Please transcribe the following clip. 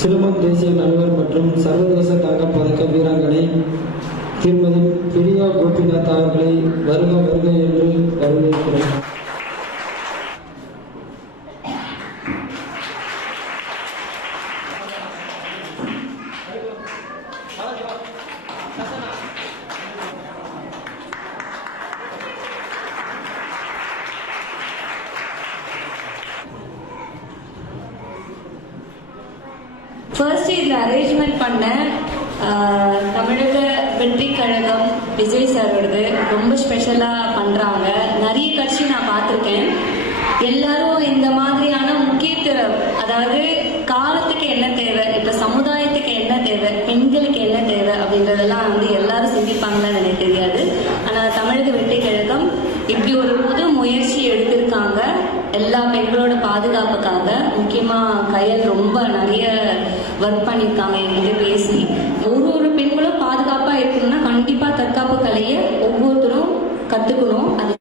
சிலம்பம் தேசிய நடுவர் மற்றும் சர்வதேச தங்கப் பதக்க வீராங்கனை திருமதி பிரியா கோபிநாத் அவர்களை வருக வருக என்று வரவேற்கிறேன். ஃபர்ஸ்ட் இதில் அரேஞ்ச்மெண்ட் பண்ண தமிழக வெற்றி கழகம் விஜய் சாரோடது ரொம்ப ஸ்பெஷலாக பண்ணுறாங்க. நிறைய கட்சி நான் பார்த்துருக்கேன். எல்லாரும் இந்த மாதிரியான முக்கியத்துவம், அதாவது காலத்துக்கு என்ன தேவை, இப்போ சமுதாயத்துக்கு என்ன தேவை, பெண்களுக்கு என்ன தேவை அப்படின்றதெல்லாம் எல்லாரும் சிந்திப்பாங்கன்னு எனக்கு தெரியாது. ஆனால் தமிழக வெற்றி கழகம் இப்படி ஒரு புது முயற்சி எடுத்திருக்காங்க எல்லா பெண்களோட பாதுகாப்புக்காக. முக்கியமாக கையல் ரொம்ப நிறைய ஒர்க் பண்ணியிருக்காங்க என்கிட்ட பேசி.